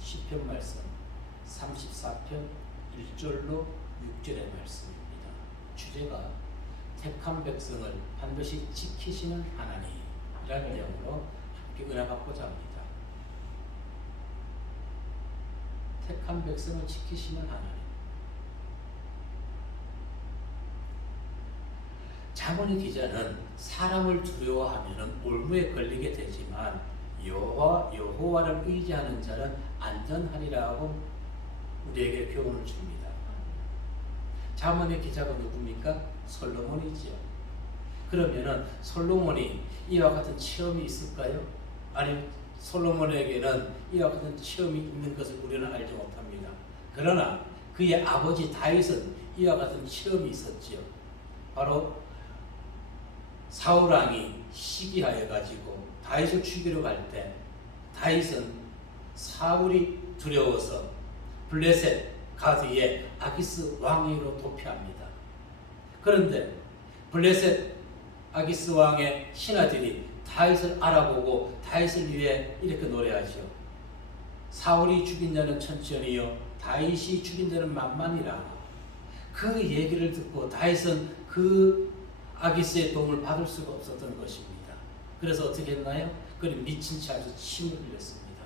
시편 말씀 34편 1절로 6절의 말씀입니다. 주제가 택한 백성을 반드시 지키시는 하나님이라는 내용으로 함께 은혜 받고자 합니다. 택한 백성을 지키시는 하나님. 잠언의 기자는 사람을 두려워하면 올무에 걸리게 되지만 여호와를 의지하는 자는 안전하리라고 우리에게 교훈을 줍니다. 잠언의 기자가 누굽니까? 솔로몬이지요. 그러면은 솔로몬이 이와 같은 체험이 있을까요? 아니면 솔로몬에게는 이와 같은 체험이 있는 것을 우리는 알지 못합니다. 그러나 그의 아버지 다윗은 이와 같은 체험이 있었지요. 바로 사울왕이 시기하여 가지고 다윗을 죽이러 갈 때 다윗은 사울이 두려워서 블레셋 가드의 아기스 왕에게로 도피합니다. 그런데 블레셋 아기스 왕의 신하들이 다윗을 알아보고 다윗을 위해 이렇게 노래하죠. 사울이 죽인 자는 천천히요 다윗이 죽인 자는 만만이라. 그 얘기를 듣고 다윗은 그 아기스의 도움을 받을 수가 없었던 것입니다. 그래서 어떻게 했나요? 그는 미친 채 아주 침을 흘렸습니다.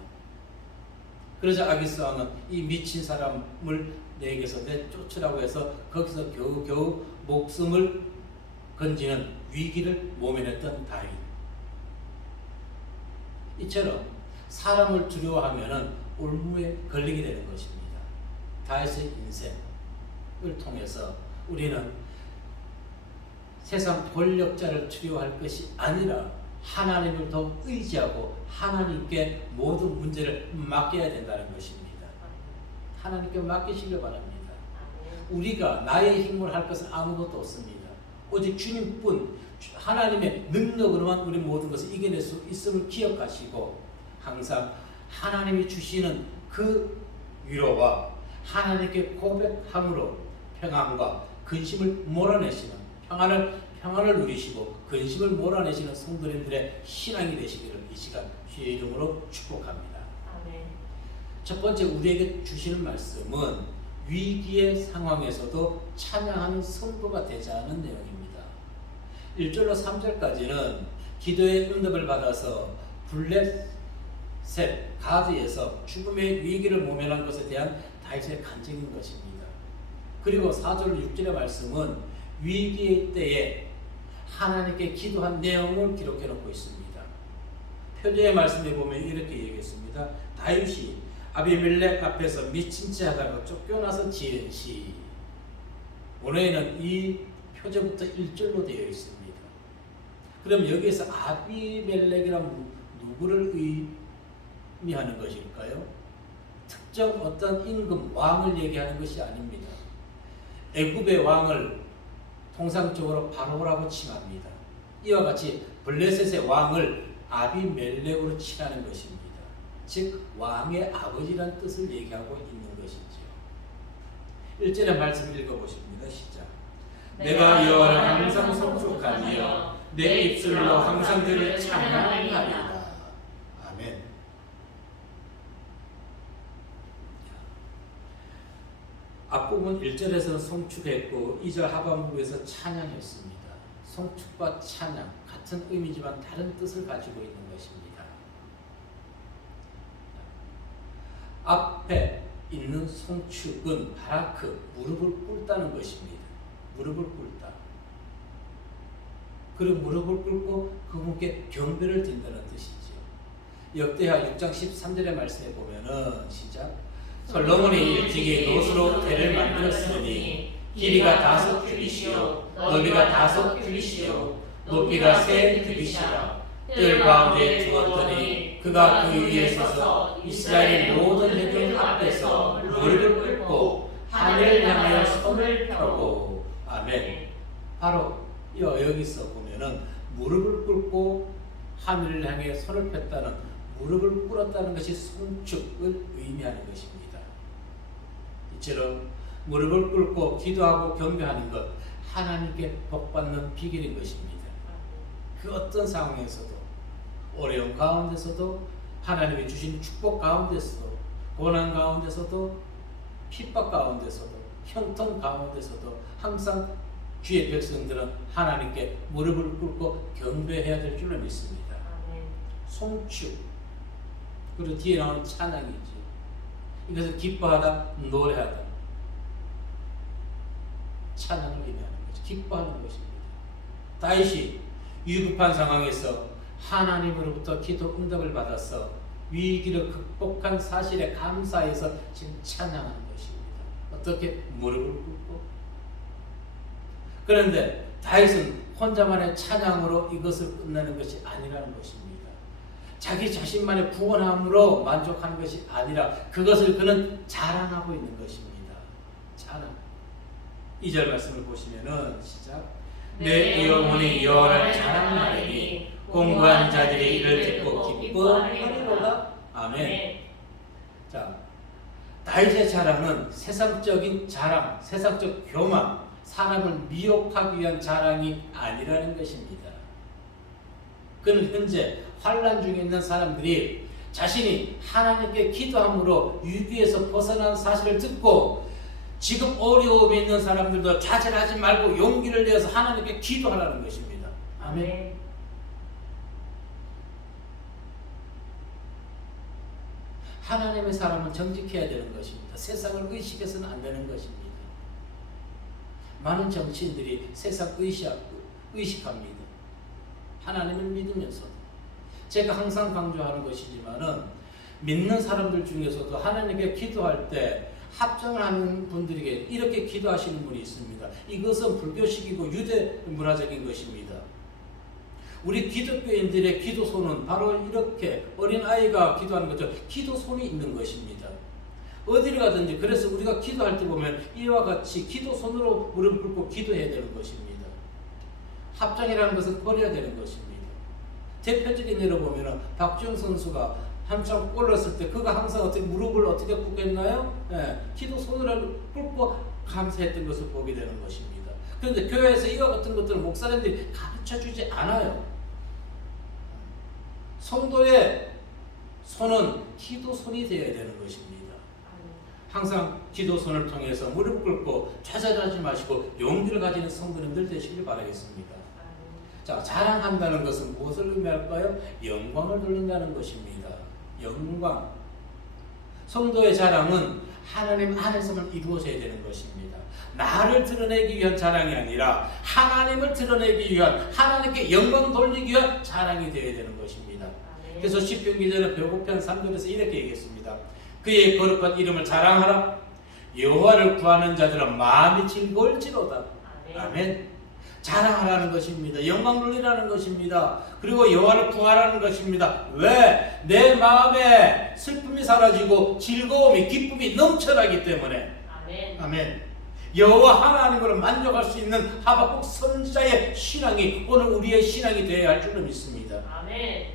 그러자 아기스 왕은 이 미친 사람을 내게서 내쫓으라고 해서 거기서 겨우겨우 목숨을 건지는 위기를 모면했던 다윗. 이처럼 사람을 두려워하면 올무에 걸리게 되는 것입니다. 다윗의 인생을 통해서 우리는 세상 권력자를 두려워할 것이 아니라 하나님을 더 의지하고 하나님께 모든 문제를 맡겨야 된다는 것입니다. 하나님께 맡기시길 바랍니다. 우리가 나의 힘으로 할 것은 아무것도 없습니다. 오직 주님뿐 하나님의 능력으로만 우리 모든 것을 이겨낼 수 있음을 기억하시고 항상 하나님이 주시는 그 위로와 하나님께 고백함으로 평안과 근심을 몰아내시는 평안을 누리시고 근심을 몰아내시는 성도님들의 신앙이 되시기를 이 시간 주의 이름으로 축복합니다. 아멘. 첫 번째 우리에게 주시는 말씀은 위기의 상황에서도 찬양하는 성도가 되자는 내용입니다. 1절로 3절까지는 기도의 응답을 받아서 블레셋 가드에서 죽음의 위기를 모면한 것에 대한 다윗의 간증인 것입니다. 그리고 4절 6절의 말씀은 위기의 때에 하나님께 기도한 내용을 기록해 놓고 있습니다. 표제의 말씀에 보면 이렇게 얘기했습니다. 다윗이 아비멜렉 앞에서 미친 채 하다가 쫓겨나서 지은 시. 오늘은 이 표제부터 1절로 되어 있습니다. 그럼 여기에서 아비멜렉이란 누구를 의미하는 것일까요? 특정 어떤 임금 왕을 얘기하는 것이 아닙니다. 애굽의 왕을 통상적으로 바로라고 칭합니다. 이와 같이 블레셋의 왕을 아비멜렉으로 칭하는 것입니다. 즉 왕의 아버지란 뜻을 얘기하고 있는 것이죠. 1절의 말씀 읽어보십니다. 시작. 내가 여호와를 항상 송축하며 내 입술로 항상 그를 찬양하리라. 아멘. 앞부분 1절에서는 송축했고 2절 하반부에서 찬양했습니다. 송축과 찬양 같은 의미지만 다른 뜻을 가지고 있는 것입니다. 앞에 있는 송축은 바라크, 무릎을 꿇다는 것입니다. 무릎을 꿇다. 그리고 무릎을 꿇고 그분께 경배를 드린다는 뜻이죠. 역대하 6장 13절의 말씀에 보면은 시작. 솔로몬이 일찍이 노수로 대를 만들었으니 길이가 5 규빗이요 넓이가 5 규빗이요 높이가 3 규빗이라. 뜰 가운데 두었더니 그가 그 위에 서서 이스라엘 모든 회중 앞에서 무릎을 꿇고 하늘을 향하여 손을 펴고. 아멘. 바로 여기서 보면은 무릎을 꿇고 하늘을 향해 손을 폈다는, 무릎을 꿇었다는 것이 송축을 의미하는 것입니다. 이처럼 무릎을 꿇고 기도하고 경배하는 것, 하나님께 복받는 비결인 것입니다. 그 어떤 상황에서도, 어려운 가운데서도, 하나님이 주신 축복 가운데서도 고난 가운데서도 핍박 가운데서도 형통 가운데서도 항상 주의 백성들은 하나님께 무릎을 꿇고 경배해야 될 줄로 믿습니다. 송축, 그리고 뒤에 나오는 찬양이지. 이것을 기뻐하다, 노래하다, 찬양을 의미하는 거죠. 기뻐하는 것입니다. 다윗이 위급한 상황에서 하나님으로부터 기도 응답을 받아서 위기를 극복한 사실에 감사해서 지금 찬양하는 것입니다. 어떻게? 무릎을 꿇고. 그런데 다윗은 혼자만의 찬양으로 이것을 끝내는 것이 아니라는 것입니다. 자기 자신만의 구원함으로 만족하는 것이 아니라 그것을 그는 자랑하고 있는 것입니다. 자랑. 2절 말씀을 보시면은 시작. 내 영혼이 여호와를 자랑하리니 공부한 자들이 이를 듣고 기뻐하리로다. 아멘. 자, 다윗의 자랑은 세상적인 자랑, 세상적 교만, 사람을 미혹하기 위한 자랑이 아니라는 것입니다. 그는 현재 환난 중에 있는 사람들이 자신이 하나님께 기도함으로 위기에서 벗어난 사실을 듣고 지금 어려움이 있는 사람들도 좌절하지 말고 용기를 내어서 하나님께 기도하라는 것입니다. 아멘. 하나님의 사람은 정직해야 되는 것입니다. 세상을 의식해서는 안 되는 것입니다. 많은 정치인들이 세상 의식합니다. 하나님을 믿으면서도. 제가 항상 강조하는 것이지만은 믿는 사람들 중에서도 하나님께 기도할 때 합정을 하는 분들에게 이렇게 기도하시는 분이 있습니다. 이것은 불교식이고 유대 문화적인 것입니다. 우리 기독교인들의 기도소는 바로 이렇게 어린아이가 기도하는 것처럼 기도손이 있는 것입니다. 어디를 가든지 그래서 우리가 기도할 때 보면 이와 같이 기도손으로 무릎 꿇고 기도해야 되는 것입니다. 합장이라는 것은 버려야 되는 것입니다. 대표적인 예로 보면 박주영 선수가 한참 골 넣었을 때 그가 항상 어떻게 무릎을 어떻게 꿇겠나요? 기도손으로 꿇고 감사했던 것을 보게 되는 것입니다. 그런데 교회에서 이와 같은 것들을 목사님들이 가르쳐주지 않아요. 성도의 손은 기도손이 되어야 되는 것입니다. 항상 기도손을 통해서 무릎 꿇고 좌절하지 마시고 용기를 가지는 성도님들 되시길 바라겠습니다. 자, 자랑한다는 것은 무엇을 의미할까요? 영광을 돌린다는 것입니다. 영광. 성도의 자랑은 하나님 안에서만 이루어져야 되는 것입니다. 나를 드러내기 위한 자랑이 아니라 하나님을 드러내기 위한, 하나님께 영광 돌리기 위한 자랑이 되어야 되는 것입니다. 그래서 시편 기자는 배고편 3절에서 이렇게 얘기했습니다. 그의 거룩한 이름을 자랑하라. 여호와를 구하는 자들은 마음이 즐거울지로다. 아멘. 자랑하라는 것입니다. 영광 돌리라는 것입니다. 그리고 여호와를 구하라는 것입니다. 왜? 내 마음에 슬픔이 사라지고 즐거움이, 기쁨이 넘쳐나기 때문에. 아멘. 아멘. 여호와 하나님으로 만족할 수 있는 하박국 선지자의 신앙이 오늘 우리의 신앙이 되어야 할 줄로 믿습니다. 아멘.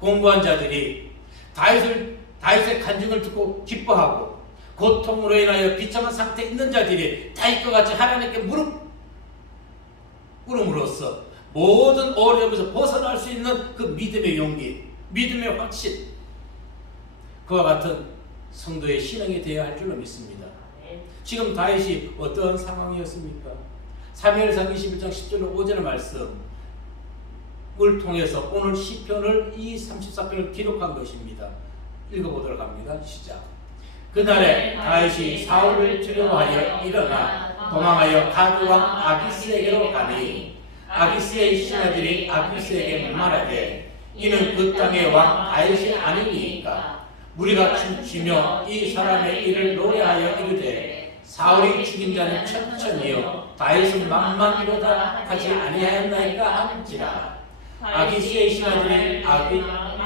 공부한 자들이 다윗의 간증을 듣고 기뻐하고 고통으로 인하여 비참한 상태에 있는 자들이 다윗과 같이 하나님께 무릎 꿇음으로써 모든 어려움에서 벗어날 수 있는 그 믿음의 용기, 믿음의 확신, 그와 같은 성도의 신앙이 되어야 할 줄로 믿습니다. 지금 다윗이 어떤 상황이었습니까? 사무엘상 21장 10절로 5절의 말씀을 통해서 오늘 시편을 이 34편을 기록한 것입니다. 읽어보도록 합니다. 시작. 그날에 다윗이 사울을 두려워하여 일어나 도망하여 가드 왕 아기스에게로 가니 아기스의 신하들이 아기스에게 말하되 이는 그 땅의 왕 다윗이 아니니까 우리가 춤추며 이 사람의 일을 노래하여 이르되 사울이 죽인 자는 천천히요 다윗은 만만이로다 하지 아니하였나이까 하는지라. 아기스의 신하들이 다윗과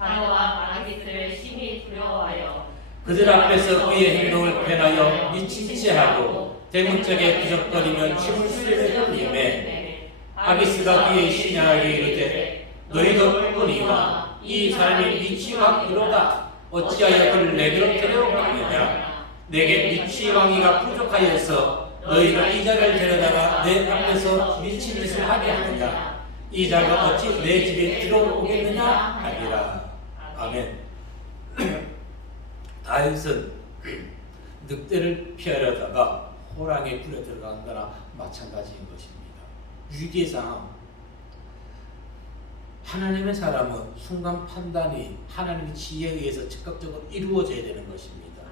아기스를 심히 두려워하여 그들 앞에서 그의 행동을 변하여 미친 채 하고 대문짝에 기적거리며 침을 수레에 흘리매 아기스가 그의 신하에게 이르되 너희도 보니와 이 사람이 미치왕이로다. 어찌하여 그를 내게로 데려오느냐. 내게 미치왕이가 부족하여서 너희가 이 자를 데려다가 내 앞에서 미친 짓을 하게 하느냐. 이 자가 어찌 내 집에 들어오겠느냐 하니라. 아멘. 다윗은 늑대를 피하려다가 호랑이의 굴에 들어간 거나 마찬가지인 것입니다. 위기의 상황. 하나님의 사람은 순간 판단이 하나님의 지혜에 의해서 즉각적으로 이루어져야 되는 것입니다.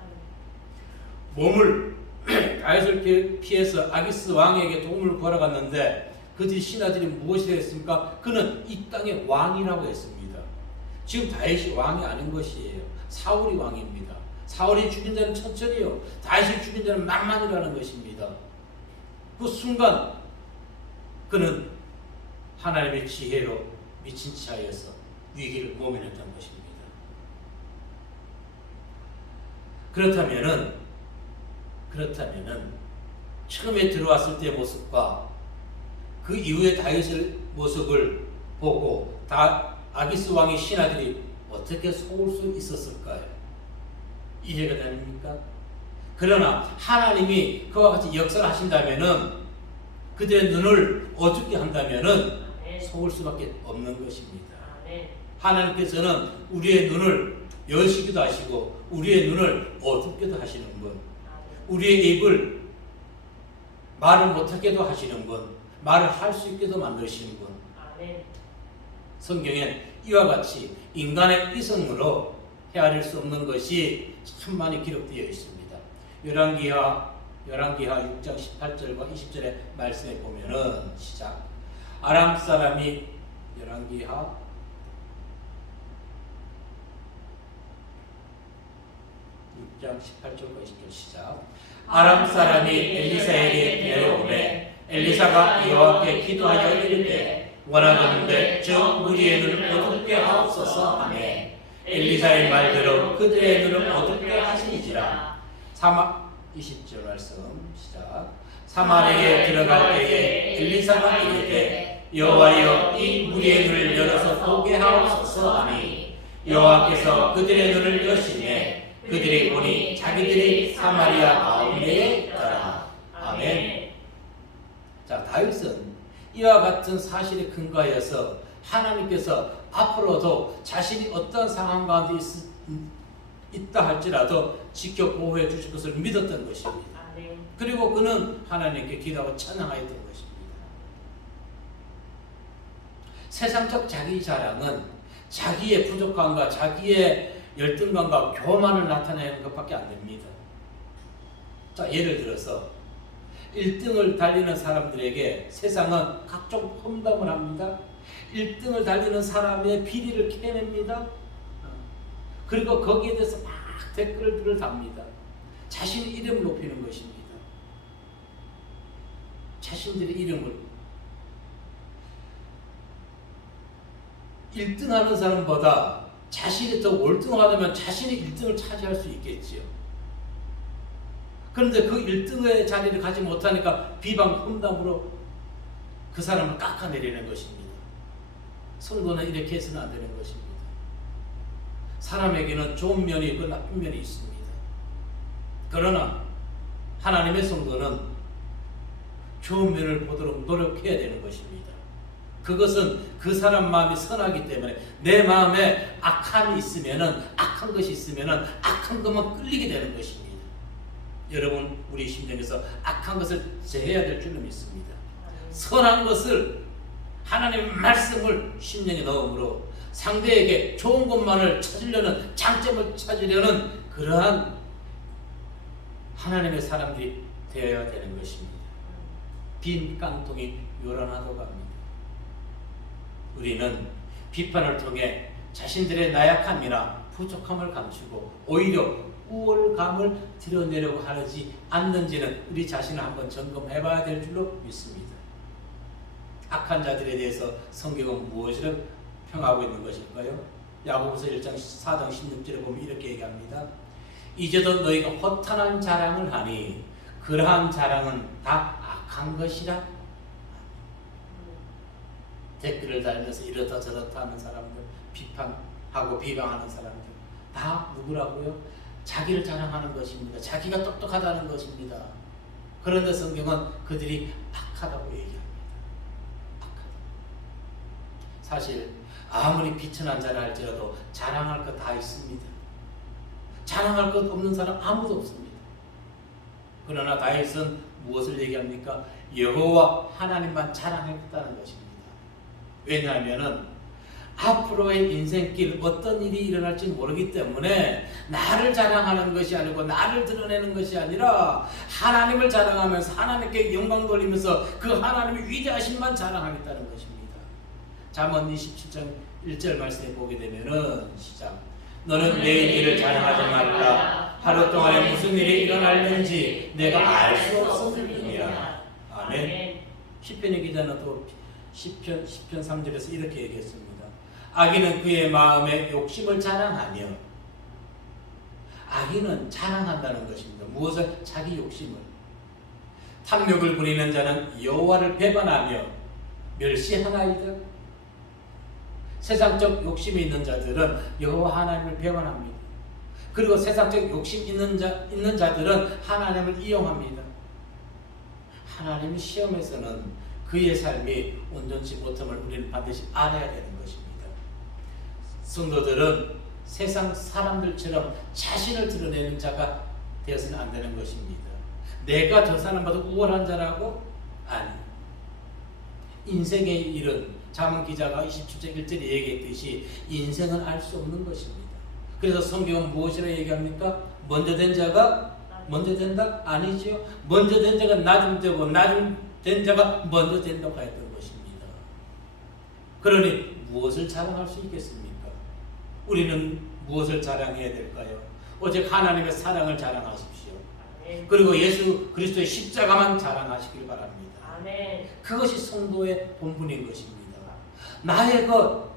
몸을 다윗을 피해서 아기스 왕에게 도움을 구하러갔는데 그들이 신하들이 무엇이라 했습니까? 그는 이 땅의 왕이라고 했습니다. 지금 다윗이 왕이 아닌 것이에요. 사울이 왕입니다. 사울이 죽인 자는 천천히요, 다윗이 죽인 자는 만만이라는 것입니다. 그 순간 그는 하나님의 지혜로 미친 차에서 위기를 모면했던 것입니다. 그렇다면은 처음에 들어왔을 때의 모습과 그 이후에 다윗의 모습을 보고 아기스 왕의 신하들이 어떻게 속을 수 있었을까요? 이해가 됩니까? 그러나 하나님이 그와 같이 역사를 하신다면은, 그들의 눈을 어둡게 한다면은 속을 수밖에 없는 것입니다. 하나님께서는 우리의 눈을 여시기도 하시고 우리의 눈을 어둡게도 하시는 분, 우리의 입을 말을 못하게도 하시는 분, 말을 할 수 있게도 만드시는 분. 성경엔 이와 같이 인간의 이성으로 헤아릴 수 없는 것이 참 많이 기록되어 있습니다. 열왕기하 6장 18절과 20절의 말씀에 보면은 시작. 아람 사람이 열왕기하 6장 18절과 20절 시작. 아람 사람이 엘리사에게 내려오매 엘리사가 여호와께 기도하여 이르되 원하건대 저 우리의 눈을 어둡게 하옵소서 하매 엘리사의 말대로 그들의 눈을 어둡게 하시니지라. 20절 말씀 시작. 사마리아에 들어갈 때에 엘리사가 이르되 여호와여 이 무리의 눈을 열어서 보게 하옵소서 하니 여호와께서 그들의 눈을 여시매 그들이 보니 자기들이 사마리아 가운데에 있더라. 아멘. 자, 다윗은 이와 같은 사실에 근거하여서 하나님께서 앞으로도 자신이 어떤 상황 가운데 있다 할지라도 지켜 보호해 주실 것을 믿었던 것입니다. 그리고 그는 하나님께 기도하고 찬양하였던 것입니다. 세상적 자기 자랑은 자기의 부족함과 자기의 열등감과 교만을 나타내는 것밖에 안 됩니다. 자, 예를 들어서 1등을 달리는 사람들에게 세상은 각종 험담을 합니다. 1등을 달리는 사람의 비리를 캐냅니다. 그리고 거기에 대해서 막 댓글들을 답니다. 자신의 이름을 높이는 것입니다. 자신들의 이름을 1등 하는 사람보다 자신이 더 월등하다면 자신이 1등을 차지할 수 있겠지요. 그런데 그 1등의 자리를 가지 못하니까 비방, 험담으로 그 사람을 깎아내리는 것입니다. 성도는 이렇게 해서는 안 되는 것입니다. 사람에게는 좋은 면이 있고 나쁜 면이 있습니다. 그러나 하나님의 성도는 좋은 면을 보도록 노력해야 되는 것입니다. 그것은 그 사람 마음이 선하기 때문에 내 마음에 악한 것이 있으면은 악한 것만 끌리게 되는 것입니다. 여러분, 우리 심령에서 악한 것을 제해야 될 줄로 믿습니다. 선한 것을, 하나님의 말씀을 심령에 넣음으로 상대에게 좋은 것만을 찾으려는, 장점을 찾으려는 그러한 하나님의 사람들이 되어야 되는 것입니다. 빈 깡통이 요란하다고 합니다. 우리는 비판을 통해 자신들의 나약함이나 부족함을 감추고 오히려 우월감을 드러내려고 하지 않는지는 우리 자신을 한번 점검해 봐야 될 줄로 믿습니다. 악한 자들에 대해서 성경은 무엇을 평하고 있는 것일까요? 야고보서 1장 4장 16절에 보면 이렇게 얘기합니다. 이제도 너희가 허탄한 자랑을 하니 그러한 자랑은 다 악한 것이라. 댓글을 달면서 이렇다 저렇다 하는 사람들, 비판하고 비방하는 사람들 다 누구라고요? 자기를 자랑하는 것입니다. 자기가 똑똑하다는 것입니다. 그런데 성경은 그들이 악하다고 얘기합니다. 악하다. 사실 아무리 비천한 자라 할지라도 자랑할 것 다 있습니다. 자랑할 것 없는 사람 아무도 없습니다. 그러나 다윗은 무엇을 얘기합니까? 여호와 하나님만 자랑했다는 것입니다. 왜냐하면 앞으로의 인생길 어떤 일이 일어날지 모르기 때문에 나를 자랑하는 것이 아니고 나를 드러내는 것이 아니라 하나님을 자랑하면서 하나님께 영광 돌리면서 그 하나님의 위대하심만 자랑하겠다는 것입니다. 잠언 27장 1절 말씀에 보게 되면은 시작. 너는 내일 일을 자랑하지 말라. 하루 동안에 무슨 일이 일어날는지 내가 알 수 없음이니라. 아멘. 시편의 기자는 또 시편 3절에서 이렇게 얘기했습니다. 악인은 그의 마음에 욕심을 자랑하며, 악인은 자랑한다는 것입니다. 무엇을? 자기 욕심을. 탐욕을 부리는 자는 여호와를 배반하며 멸시하나이다. 세상적 욕심이 있는 자들은 여호와 하나님을 배반합니다. 그리고 세상적 욕심 있는 자들은 하나님을 이용합니다. 하나님의 시험에서는 그의 삶이 온전치 못함을 우리는 반드시 알아야 되는 것입니다. 성도들은 세상 사람들처럼 자신을 드러내는 자가 되어서는 안 되는 것입니다. 내가 저 사람보다 우월한 자라고? 아니. 인생의 일은 잠언 기자가 27장 1절에 얘기했듯이 인생은 알 수 없는 것입니다. 그래서 성경은 무엇이라 얘기합니까? 먼저 된 자가 먼저 된다? 아니지요. 먼저 된 자가 나중 되고 나중 된 자가 먼저 된다고 했던 것입니다. 그러니 무엇을 자랑할 수 있겠습니까? 우리는 무엇을 자랑해야 될까요? 오직 하나님의 사랑을 자랑하십시오. 그리고 예수 그리스도의 십자가만 자랑하시길 바랍니다. 그것이 성도의 본분인 것입니다. 나의 것,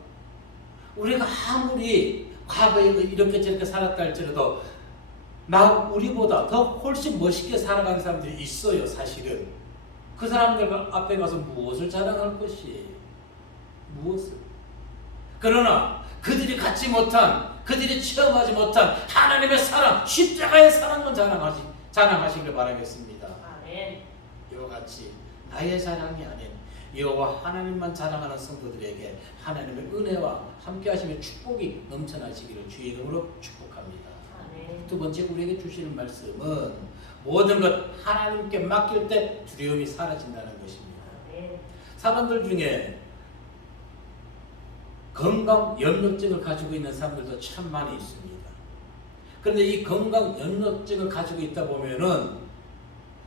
우리가 아무리 과거에 이렇게 저렇게 살았다 할지라도 우리보다 더 훨씬 멋있게 살아가는 사람들이 있어요. 사실은 그 사람들 앞에 가서 무엇을 자랑할 것이에요? 무엇을? 그러나 그들이 갖지 못한, 그들이 체험하지 못한 하나님의 사랑, 십자가의 사랑만 자랑하시길 바라겠습니다. 이와 같이 나의 자랑이 아닌 여호와 하나님만 자랑하는 성도들에게 하나님의 은혜와 함께하심의 축복이 넘쳐나시기를 주의 이름으로 축복합니다. 두 번째 우리에게 주시는 말씀은 모든 것 하나님께 맡길 때 두려움이 사라진다는 것입니다. 사람들 중에 건강 염려증을 가지고 있는 사람들도 참 많이 있습니다. 그런데 이 건강 염려증을 가지고 있다 보면은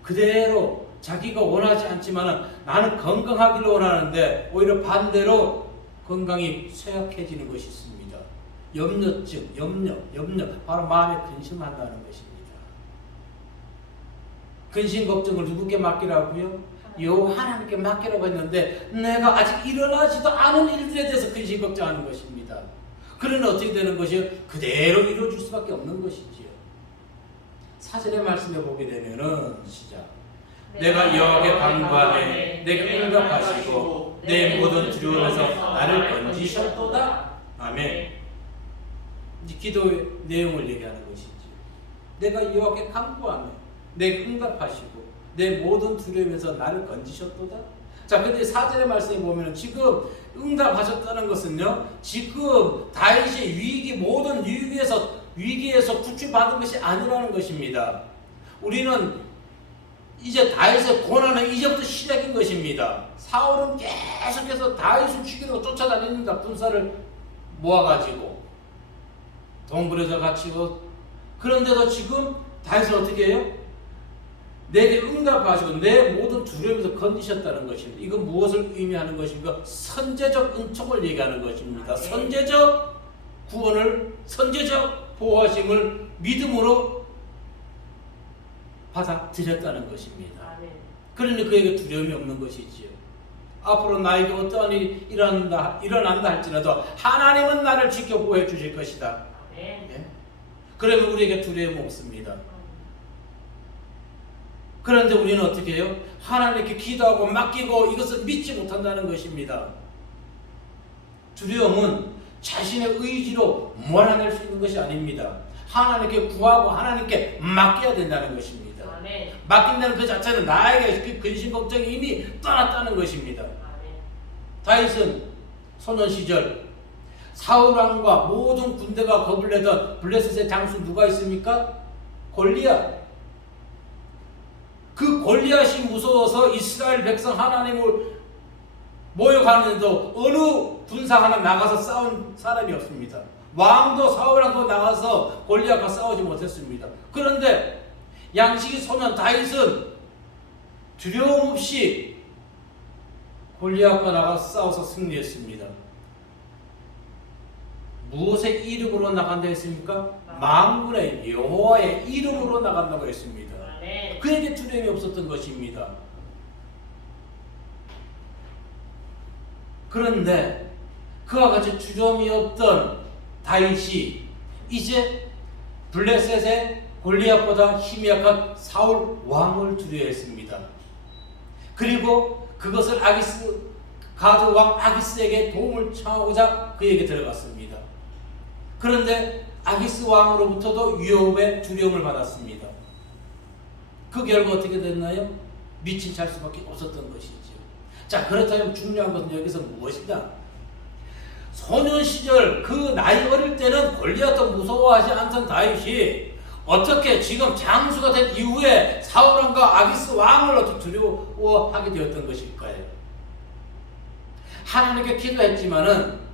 그대로 자기가 원하지 않지만은 나는 건강하기를 원하는데 오히려 반대로 건강이 쇠약해지는 것이 있습니다. 염려증, 염려, 바로 마음에 근심한다는 것입니다. 근심 걱정을 누구께 맡기라고요? 여호와 하나님께 맡기라고 했는데 내가 아직 일어나지도 않은 일들에 대해서 근심 걱정하는 것입니다. 그러면 어떻게 되는 것이요? 그대로 이루어질 수밖에 없는 것이지요. 사절의 말씀에 보게 되면은 시작. 내가 여호와께 간구하매 내게 응답하시고 내 모든 두려움에서 나를 건지셨도다. 아멘. 이 기도의 내용을 얘기하는 것이지요. 내가 여호와께 간구하매 내게 응답하시고 내 모든 두려움에서 나를 건지셨도다. 자, 근데 4절의 말씀에 보면 지금 응답하셨다는 것은요, 지금 다윗의 위기, 모든 위기에서 구출받은 것이 아니라는 것입니다. 우리는 이제 다윗의 고난은 이제부터 시작인 것입니다. 사울은 계속해서 다윗을 죽이려고 쫓아다닙니다. 군사를 모아가지고 동굴에서 갇히고. 그런데도 지금 다윗은 어떻게 해요? 내게 응답하시고 내 모든 두려움에서 건지셨다는 것입니다. 이건 무엇을 의미하는 것입니까? 선제적 은총을 얘기하는 것입니다. 선제적 구원을, 선제적 보호하심을 믿음으로 받아들였다는 것입니다. 그러니 그에게 두려움이 없는 것이지요. 앞으로 나에게 어떠한 일이 일어난다 할지라도 하나님은 나를 지켜 보호해 주실 것이다. 네? 그러면 우리에게 두려움 없습니다. 그런데 우리는 어떻게 해요? 하나님께 기도하고 맡기고 이것을 믿지 못한다는 것입니다. 두려움은 자신의 의지로 몰아낼 수 있는 것이 아닙니다. 하나님께 구하고 하나님께 맡겨야 된다는 것입니다. 맡긴다는 그 자체는 나에게 그 근심 걱정이 이미 떠났다는 것입니다. 다윗은 소년 시절 사울왕과 모든 군대가 겁을 내던 블레셋의 장수 누가 있습니까? 골리앗. 그 골리앗이 무서워서 이스라엘 백성 하나님을 모욕하는데도 어느 군사 하나 나가서 싸운 사람이 없습니다. 왕도 사울왕도 나가서 골리앗과 싸우지 못했습니다. 그런데 양식이 소년 다윗은 두려움 없이 골리앗과 나가서 싸워서 승리했습니다. 무엇의 이름으로 나간다 했습니까? 만군의 여호와의 이름으로 나간다고 했습니다. 그에게 두려움이 없었던 것입니다. 그런데 그와 같이 두려움이 없던 다윗이 이제 블레셋의 골리앗보다 힘이 약한 사울 왕을 두려워했습니다. 그리고 그것을 가드 왕 아기스에게 도움을 청하고자 그에게 들어갔습니다. 그런데 아기스 왕으로부터도 위협의 두려움을 받았습니다. 그 결과 어떻게 됐나요? 밑이 잘 수밖에 없었던 것이죠. 자, 그렇다면 중요한 것은 여기서 무엇이냐? 소년 시절 그 나이 어릴 때는 골리앗도 무서워하지 않던 다윗이 어떻게 지금 장수가 된 이후에 사울왕과 아기스 왕을 어떻게 두려워하게 되었던 것일까요? 하나님께 기도했지만은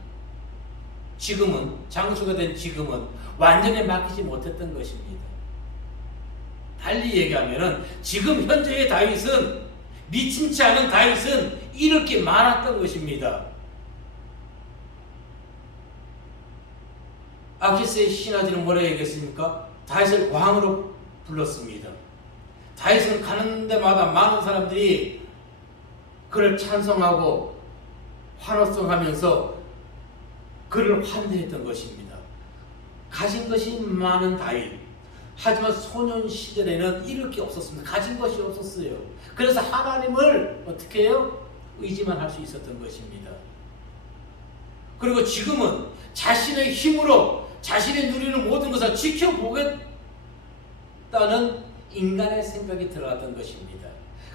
지금은 장수가 된 지금은 완전히 맡기지 못했던 것입니다. 달리 얘기하면은 지금 현재의 다윗은 미친치 않은 다윗은 잃을 게 많았던 것입니다. 아기스의 신하들은 뭐라 얘기했습니까? 다윗을 왕으로 불렀습니다. 다윗은 가는 데마다 많은 사람들이 그를 찬송하고 환호성하면서 그를 환대했던 것입니다. 가진 것이 많은 다윗. 하지만 소년 시절에는 잃을 게 없었습니다. 가진 것이 없었어요. 그래서 하나님을 어떻게 해요? 의지만 할 수 있었던 것입니다. 그리고 지금은 자신의 힘으로 자신이 누리는 모든 것을 지켜보겠다는 인간의 생각이 들어갔던 것입니다.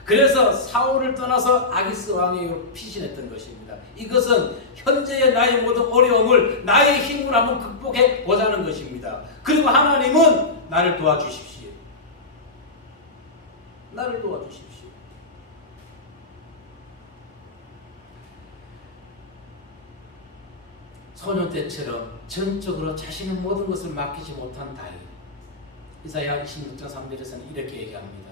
그래서 사울을 떠나서 아기스 왕에게 피신했던 것입니다. 이것은 현재의 나의 모든 어려움을 나의 힘으로 한번 극복해 보자는 것입니다. 그리고 하나님은 나를 도와주십시오. 나를 도와주십시오. 소년 때처럼 전적으로 자신의 모든 것을 맡기지 못한 다윗. 이사야 26장 3절에서는 이렇게 얘기합니다.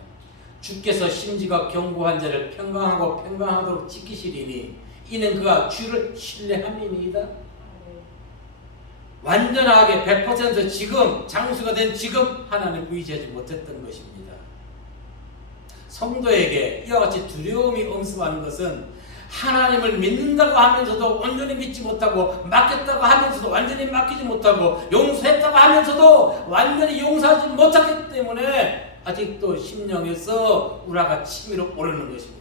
주께서 심지가 견고한 자를 평강하고 평강하도록 지키시리니 이는 그가 주를 신뢰함이니이다. 완전하게 100% 지금 장수가 된 지금 하나님 의지하지 못했던 것입니다. 성도에게 이와 같이 두려움이 엄습하는 것은 하나님을 믿는다고 하면서도 온전히 믿지 못하고 맡겼다고 하면서도 완전히 맡기지 못하고 용서했다고 하면서도 완전히 용서하지 못하기 때문에 아직도 심령에서 우라가 치밀어 오르는 것입니다.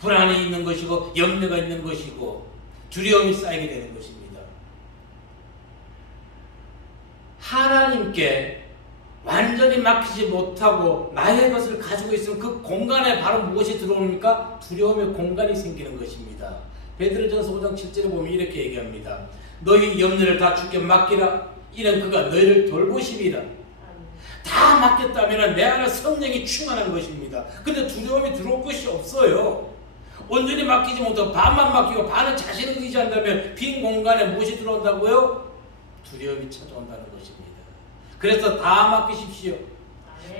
불안이 있는 것이고 염려가 있는 것이고 두려움이 쌓이게 되는 것입니다. 하나님께 완전히 맡기지 못하고 나의 것을 가지고 있으면 그 공간에 바로 무엇이 들어옵니까? 두려움의 공간이 생기는 것입니다. 베드로전서 5장 7절에 보면 이렇게 얘기합니다. 너희 염려를 다 주께 맡기라. 이는 그가 너희를 돌보심이라. 다 맡겼다면 내 안에 성령이 충만한 것입니다. 근데 두려움이 들어올 것이 없어요. 온전히 맡기지 못하고 반만 맡기고 반은 자신을 의지한다면 빈 공간에 무엇이 들어온다고요? 두려움이 찾아온다는 것입니다. 그래서 다 맡기십시오.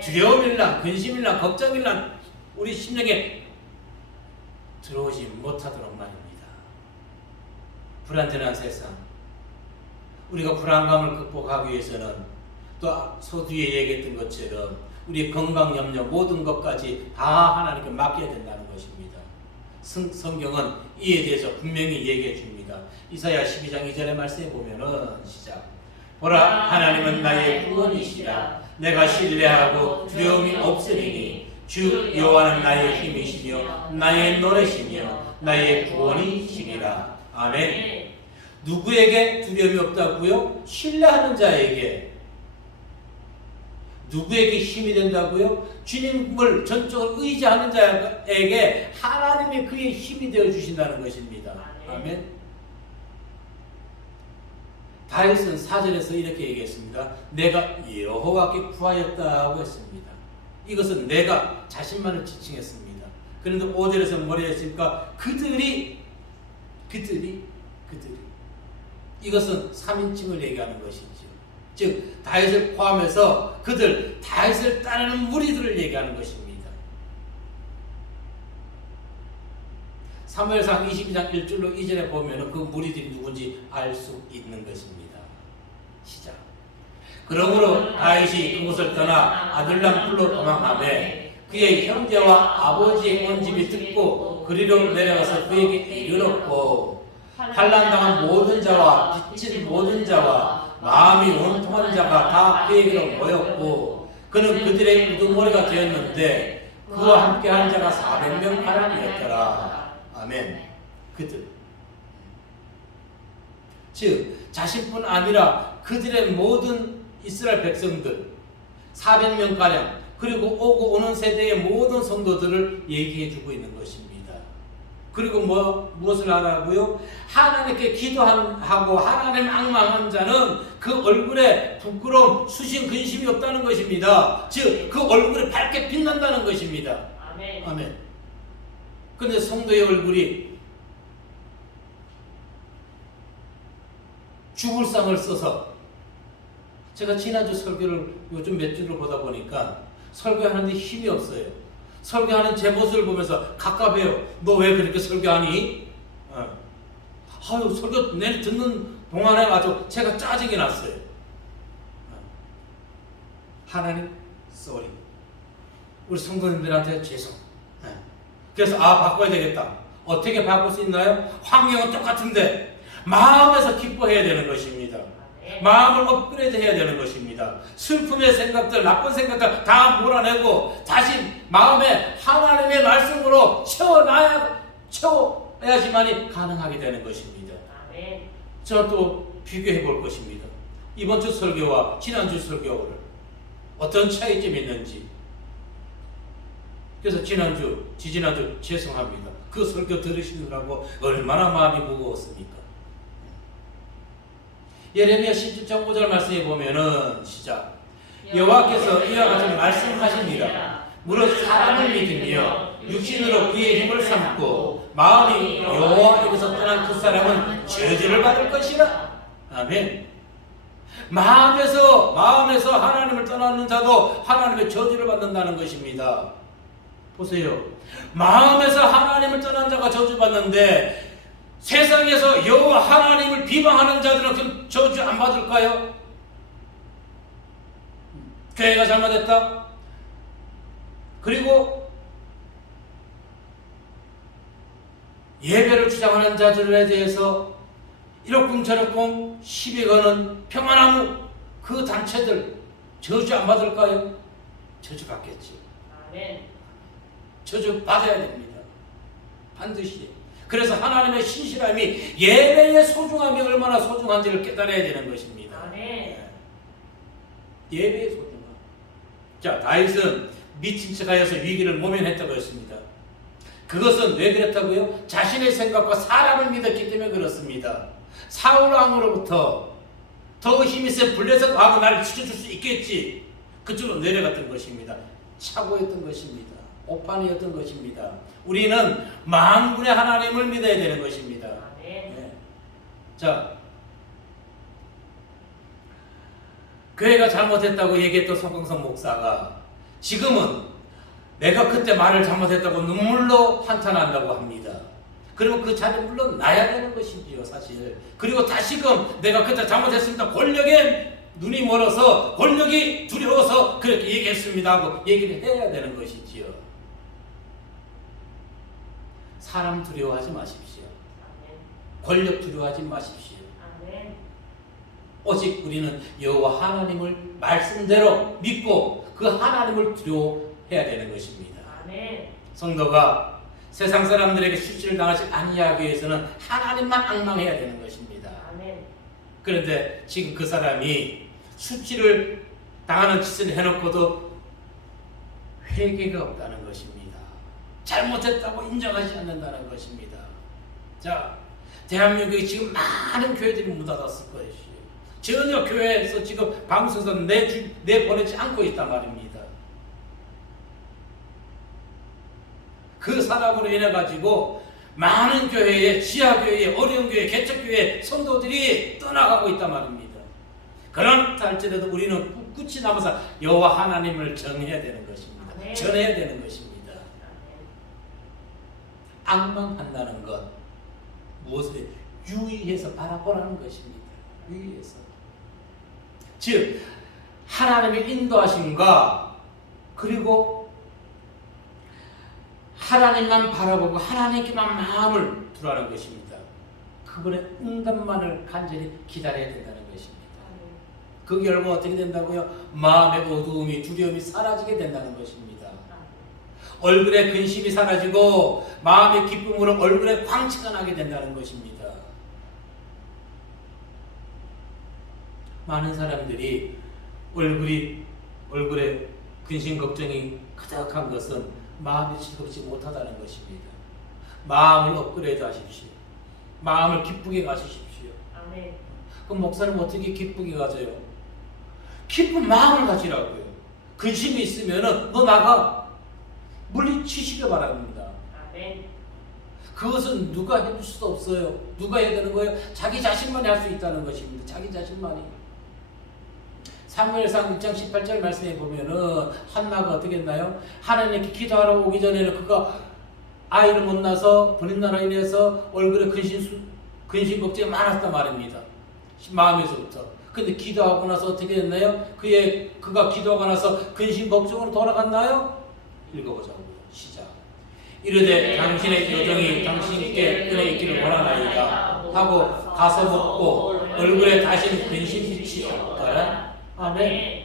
두려움이나 근심이나 걱정이나 우리 심령에 들어오지 못하도록 말입니다. 불안전한 세상, 우리가 불안감을 극복하기 위해서는 또 서두에 얘기했던 것처럼 우리 건강 염려 모든 것까지 다 하나님께 맡겨야 된다는 것입니다. 성경은 이에 대해서 분명히 얘기해 줍니다. 이사야 12장 2절의 말씀에 보면은 시작. 보라, 하나님은 나의 구원이시라. 내가 신뢰하고 두려움이 없으리니 주 여호와는 나의 힘이시며 나의 노래시며 나의 구원이시니라. 아멘. 누구에게 두려움이 없다고요? 신뢰하는 자에게. 누구에게 힘이 된다고요? 주님을 전적으로 의지하는 자에게 하나님이 그의 힘이 되어 주신다는 것입니다. 아멘. 다윗은 4절에서 이렇게 얘기했습니다. 내가 여호와께 구하였다고 했습니다. 이것은 내가 자신만을 지칭했습니다. 그런데 5절에서 뭐라 했습니까? 그들이 이것은 3인칭을 얘기하는 것이죠. 즉 다윗을 포함해서 그들, 다윗을 따르는 무리들을 얘기하는 것입니다. 사무엘상 22장 1절로 2절에 보면 그 무리들이 누군지 알 수 있는 것입니다. 시작. 그러므로 다윗이 그곳을 떠나 아둘람 굴로 도망하매 그의 형제와 아버지의 온 집이 듣고 그리로 내려가서 그에게 이르렀고 환난당한 모든 자와 빚진 모든 자와 마음이 원통한 자가 다 그에게로 모였고 그는 그들의 우두머리가 되었는데 그와 함께한 자가 400명 가량이었더라. 아멘. 그들. 즉 자신뿐 아니라 그들의 모든 이스라엘 백성들 400명가량 그리고 오고 오는 세대의 모든 성도들을 얘기해주고 있는 것입니다. 그리고 무엇을 하라고요? 하나님께 기도하고 하나님 악망한 자는 그 얼굴에 부끄러움, 수심, 근심이 없다는 것입니다. 즉 그 얼굴이 밝게 빛난다는 것입니다. 아멘. 아멘. 근데 성도의 얼굴이 죽을상을 써서 제가 지난주 설교를 요즘 몇 주를 보다 보니까 설교하는데 힘이 없어요. 설교하는 제 모습을 보면서 갑갑해요. 너 왜 그렇게 설교하니? 아유, 설교 내내 듣는 동안에 아주 제가 짜증이 났어요. 하나님, 쏘리. 우리 성도님들한테 죄송. 그래서 바꿔야 되겠다. 어떻게 바꿀 수 있나요? 환경은 똑같은데 마음에서 기뻐해야 되는 것입니다. 마음을 업그레이드 해야 되는 것입니다. 슬픔의 생각들, 나쁜 생각들 다 몰아내고 다시 마음에 하나님의 말씀으로 채워야지만이 가능하게 되는 것입니다. 저는 또 비교해 볼 것입니다. 이번 주 설교와 지난주 설교를 어떤 차이점이 있는지. 그래서 지지난주 죄송합니다. 그 설교 들으시느라고 얼마나 마음이 무거웠습니까? 예레미야 17장 5절 말씀에 보면은 시작. 여호와께서 이와 같이 말씀하십니다. 무릇 사람을 믿으며 육신으로 그의 힘을 삼고 마음이 여호와에게서 떠난 그 사람은 저주를 받을 것이라. 아멘. 마음에서 하나님을 떠나는 자도 하나님의 저주를 받는다는 것입니다. 보세요. 마음에서 하나님을 떠난 자가 저주받는데 세상에서 여호와 하나님을 비방하는 자들은 그 저주 안 받을까요? 교회가 잘못했다. 그리고 예배를 주장하는 자들에 대해서 이러쿵저러쿵 시비 거는 평안하무 그 단체들 저주 안 받을까요? 저주 받겠지. 아멘. 저주 받아야 됩니다. 반드시. 그래서 하나님의 신실함이 예배의 소중함이 얼마나 소중한지를 깨달아야 되는 것입니다. 아멘. 예배의 소중함. 자, 다윗은 미친 척하여서 위기를 모면했다고 했습니다. 그것은 왜 그랬다고요? 자신의 생각과 사람을 믿었기 때문에 그렇습니다. 사울 왕으로부터 더 힘이 센 블레셋 왕은 나를 지켜줄 수 있겠지. 그쪽으로 내려갔던 것입니다. 착오였던 것입니다. 오판이었던 것입니다. 우리는 만군의 하나님을 믿어야 되는 것입니다. 네. 자, 교회가 잘못했다고 얘기했던 송강성 목사가 지금은 내가 그때 말을 잘못했다고 눈물로 한탄한다고 합니다. 그리고 그 자리에 물러나야 되는 것이지요, 사실. 그리고 다시금 내가 그때 잘못했습니다. 권력에 눈이 멀어서 권력이 두려워서 그렇게 얘기했습니다 하고 얘기를 해야 되는 것이지요. 사람 두려워하지 마십시오. 권력 두려워하지 마십시오. 오직 우리는 여호와 하나님을 말씀대로 믿고 그 하나님을 두려워해야 되는 것입니다. 성도가 세상 사람들에게 수치를 당하지 아니하기 위해서는 하나님만 앙망해야 되는 것입니다. 그런데 지금 그 사람이 수치를 당하는 짓을 해놓고도 회개가 없다는 것입니다. 잘못했다고 인정하지 않는다는 것입니다. 자, 대한민국에 지금 많은 교회들이 문 닫았을 것이에요. 전혀 교회에서 지금 방송에서 내보내지 않고 있단 말입니다. 그 사람으로 인해 가지고 많은 교회에, 지하교회, 어려운 교회, 개척교회 성도들이 떠나가고 있단 말입니다. 그렇다 할지라도 우리는 꿋꿋이 남아서 여호와 하나님을 정해야 되는 것입니다. 아멘. 전해야 되는 것입니다. 악망한다는 것, 무엇을 유의해서 바라보라는 것입니다. 유의해서. 즉 하나님의 인도하심과 그리고 하나님만 바라보고 하나님께만 마음을 두라는 것입니다. 그분의 응답만을 간절히 기다려야 된다는 것입니다. 그 결과 어떻게 된다고요? 마음의 어두움이, 두려움이 사라지게 된다는 것입니다. 얼굴에 근심이 사라지고 마음의 기쁨으로 얼굴에 광채가 나게 된다는 것입니다. 많은 사람들이 얼굴에 근심 걱정이 가득한 것은 마음이 즐겁지 못하다는 것입니다. 마음을 업그레이드 하십시오. 마음을 기쁘게 가지십시오. 아멘. 그럼 목사님 어떻게 기쁘게 가져요? 기쁜 마음을 가지라고요. 근심이 있으면은 너 나가 물리치시기 바랍니다. 아멘. 그것은 누가 해줄 수도 없어요. 누가 해야 되는 거예요? 자기 자신만이 할 수 있다는 것입니다. 자기 자신만이. 사무엘상 6장 18절 말씀에 보면은 한나가 어떻게 했나요? 하나님께 기도하러 오기 전에는 그가 아이를 못 낳아서 본인나라로 인해서 얼굴에 근심 걱정이 많았단 말입니다. 마음에서부터. 근데 기도하고 나서 어떻게 됐나요? 그가 기도하고 나서 근심 걱정으로 돌아갔나요? 읽어보자고요. 시작. 이르되 당신의 여정이 당신께 은혜 있기를 원하나이다 하고 가서 먹고 얼굴에 다시 근심빛이 없더라. 아멘.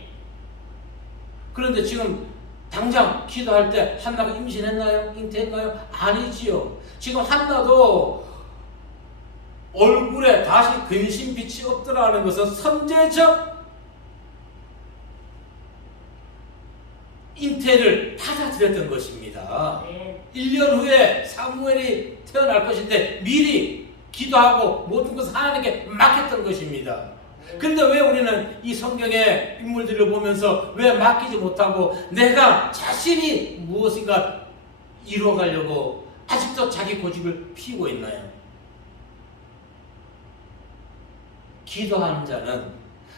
그런데 지금 당장 기도할 때 한나가 임신했나요? 잉태했나요? 아니지요. 지금 한나도 얼굴에 다시 근심빛이 없더라는 것은 선제적 잉태를 받아들였던 것입니다. 1년 후에 사무엘이 태어날 것인데 미리 기도하고 모든 것을 하나님께 맡겼던 것입니다. 그런데 왜 우리는 이 성경의 인물들을 보면서 왜 맡기지 못하고 내가 자신이 무엇인가 이루어가려고 아직도 자기 고집을 피우고 있나요? 기도하는 자는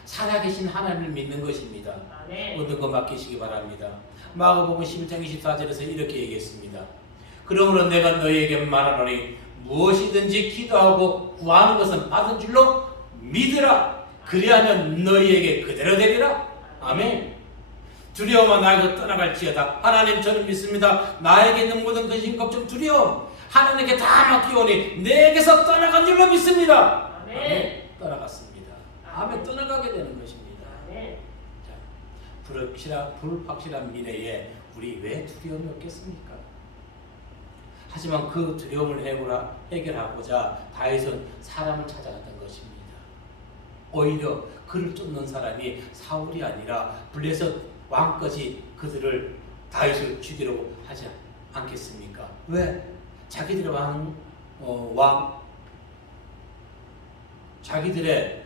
살아계신 하나님을 믿는 것입니다. 모든 것 맡기시기 바랍니다. 마가복음 11장 24절에서 이렇게 얘기했습니다. 그러므로 내가 너희에게 말하노니 무엇이든지 기도하고 구하는 것은 받은 줄로 믿으라. 그리하면 너희에게 그대로 되리라. 아멘. 두려움은 나에게 떠나갈지어다. 하나님 저는 믿습니다. 나에게 있는 모든 근심 걱정 두려움 하나님께 다 맡기오니 내게서 떠나간 줄로 믿습니다. 아멘. 떠나갔습니다. 아멘. 떠나가게 되는 것입니다. 아멘. 자, 불확실한 미래에 우리 왜 두려움이 없겠습니까? 하지만 그 두려움을 해결하고자 다윗은 사람을 찾아갔던 것입니다. 오히려 그를 쫓는 사람이 사울이 아니라 블레셋 왕까지 그들을 다윗을 죽이려고 하지 않겠습니까? 왜? 자기들의 자기들의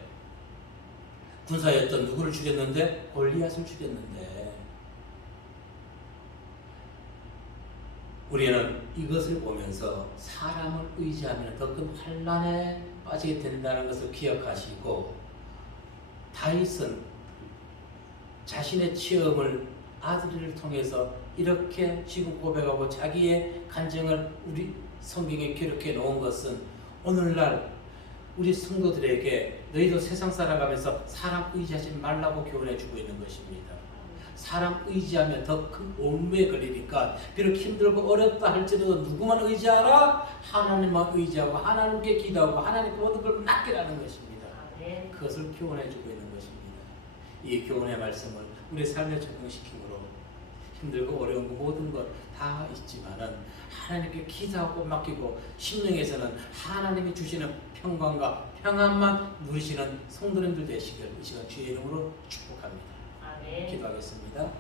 군사였던 누구를 죽였는데? 골리앗을 죽였는데 우리는 이것을 보면서 사람을 의지하면 더 큰 환난에 빠지게 된다는 것을 기억하시고 다윗은 자신의 체험을 아들을 통해서 이렇게 지금 고백하고 자기의 간증을 우리 성경에 기록해 놓은 것은 오늘날 우리 성도들에게 너희도 세상 살아가면서 사람 의지하지 말라고 교훈해 주고 있는 것입니다. 사람 의지하면 더 큰 온무에 걸리니까 비록 힘들고 어렵다 할지라도 누구만 의지하라? 하나님만 의지하고 하나님께 기도하고 하나님께 모든 걸 맡기라는 것입니다. 그것을 교훈해 주고 있는 것입니다. 이 교훈의 말씀을 우리 삶에 적용시킴으로 힘들고 어려운 거 모든 것 다 있지만은 하나님께 기도하고 맡기고 심령에서는 하나님이 주시는 평강과 평안만 누리시는 성도님들 되시길 이 시간 주의 이름으로 축복합니다. 기도하겠습니다.